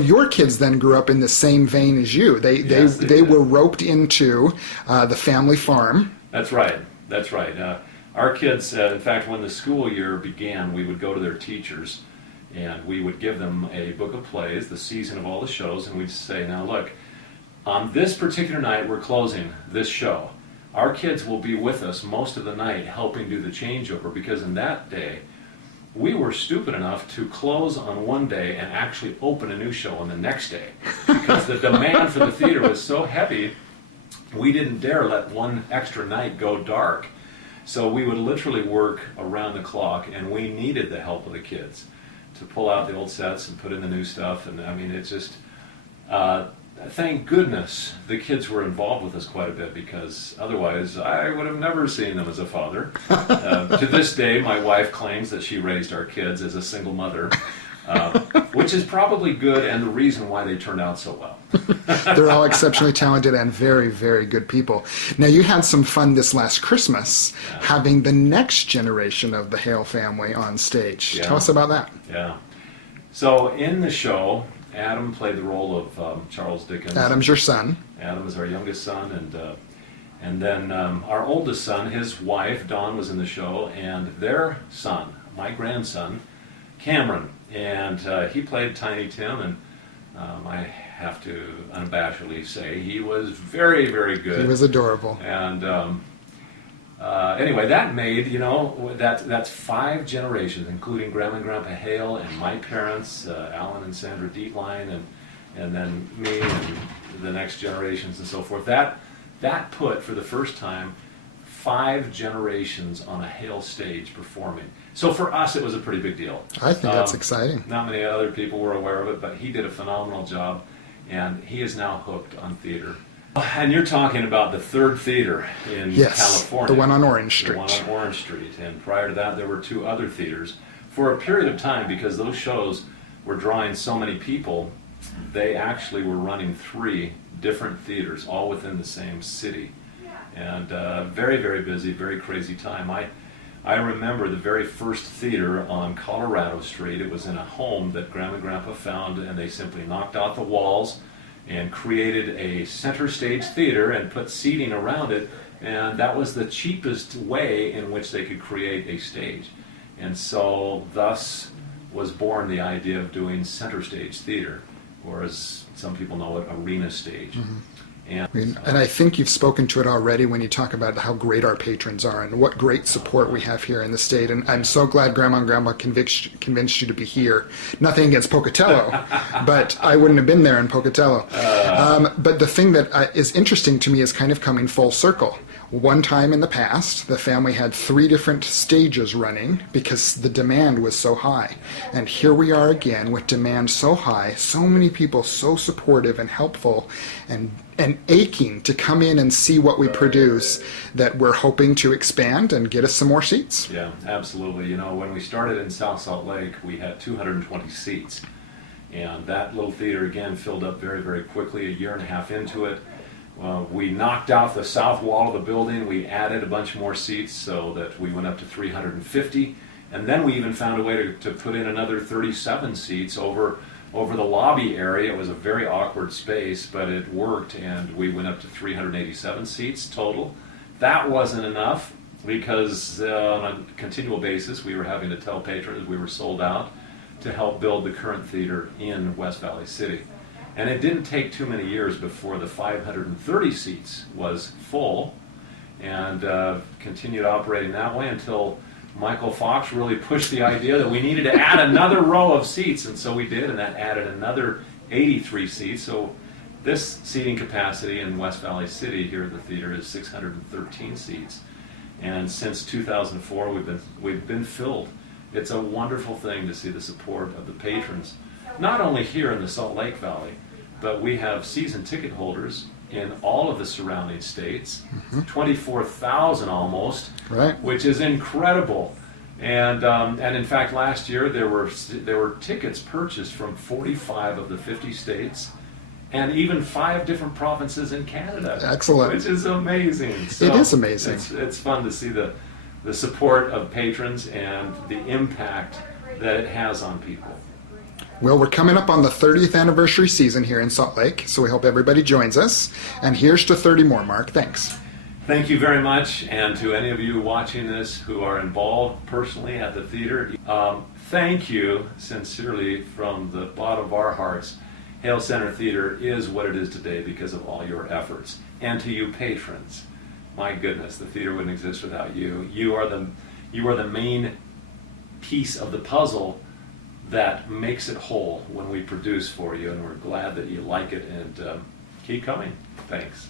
Your kids then grew up in the same vein as you. They were roped into the family farm. That's right. That's right. Our kids, in fact, when the school year began, we would go to their teachers and we would give them a book of plays, the season of all the shows, and we'd say, now look, on this particular night we're closing this show. Our kids will be with us most of the night helping do the changeover, because in that day we were stupid enough to close on one day and actually open a new show on the next day, because the demand for the theater was so heavy we didn't dare let one extra night go dark. So we would literally work around the clock, and we needed the help of the kids to pull out the old sets and put in the new stuff. And I mean, it's just, thank goodness the kids were involved with us quite a bit, because otherwise I would have never seen them as a father. To this day, my wife claims that she raised our kids as a single mother, which is probably good and the reason why they turned out so well. They're all exceptionally talented and very, very good people. Now, you had some fun this last Christmas having the next generation of the Hale family on stage. Tell us about that. Yeah. So in the show, Adam played the role of Charles Dickens. Adam's your son. Adam is our youngest son, and then our oldest son, his wife, Dawn, was in the show, and their son, my grandson, Cameron, and he played Tiny Tim, and I have to unabashedly say he was very, very good. He was adorable. And anyway, that made, that's 5 generations, including Grandma and Grandpa Hale and my parents, Alan and Sandra Dietlein, and then me and the next generations and so forth. That put, for the first time, 5 generations on a Hale stage performing. So for us, it was a pretty big deal. I think that's exciting. Not many other people were aware of it, but he did a phenomenal job, and he is now hooked on theater. And you're talking about the third theater in California. The one on Orange Street. The one on Orange Street. And prior to that, there were 2 other theaters. For a period of time, because those shows were drawing so many people, they actually were running 3 different theaters, all within the same city. And very, very busy, very crazy time. I remember the very first theater on Colorado Street. It was in a home that Grandma and Grandpa found, and they simply knocked out the walls and created a center stage theater and put seating around it, and that was the cheapest way in which they could create a stage. And so thus was born the idea of doing center stage theater, or as some people know it, arena stage. Mm-hmm. And I think you've spoken to it already when you talk about how great our patrons are and what great support we have here in the state. And I'm so glad Grandma and Grandpa convinced you to be here. Nothing against Pocatello, but I wouldn't have been there in Pocatello. But the thing that is interesting to me is kind of coming full circle. One time in the past, the family had 3 different stages running because the demand was so high. And here we are again with demand so high, so many people so supportive and helpful and aching to come in and see what we produce, that we're hoping to expand and get us some more seats. Yeah, absolutely. When we started in South Salt Lake, we had 220 seats. And that little theater, again, filled up very, very quickly, a year and a half into it. We knocked out the south wall of the building. We added a bunch more seats so that we went up to 350. And then we even found a way to put in another 37 seats over the lobby area. It was a very awkward space, but it worked, and we went up to 387 seats total. That wasn't enough, because on a continual basis we were having to tell patrons we were sold out to help build the current theater in West Valley City. And it didn't take too many years before the 530 seats was full, and continued operating that way until Michael Fox really pushed the idea that we needed to add another row of seats, and so we did, and that added another 83 seats. So this seating capacity in West Valley City here at the theater is 613 seats, and since 2004 we've been filled. It's a wonderful thing to see the support of the patrons, not only here in the Salt Lake Valley, but we have season ticket holders in all of the surrounding states, 24,000 almost, right, which is incredible. And in fact, last year there were tickets purchased from 45 of the 50 states, and even 5 different provinces in Canada. Excellent. Which is amazing. So it is amazing. It's fun to see the support of patrons and the impact that it has on people. Well, we're coming up on the 30th anniversary season here in Salt Lake, so we hope everybody joins us. And here's to 30 more, Mark. Thanks. Thank you very much, and to any of you watching this who are involved personally at the theater, thank you sincerely from the bottom of our hearts. Hale Center Theater is what it is today because of all your efforts. And to you patrons, my goodness, the theater wouldn't exist without you. You are the main piece of the puzzle that makes it whole when we produce for you, and we're glad that you like it, and keep coming. Thanks.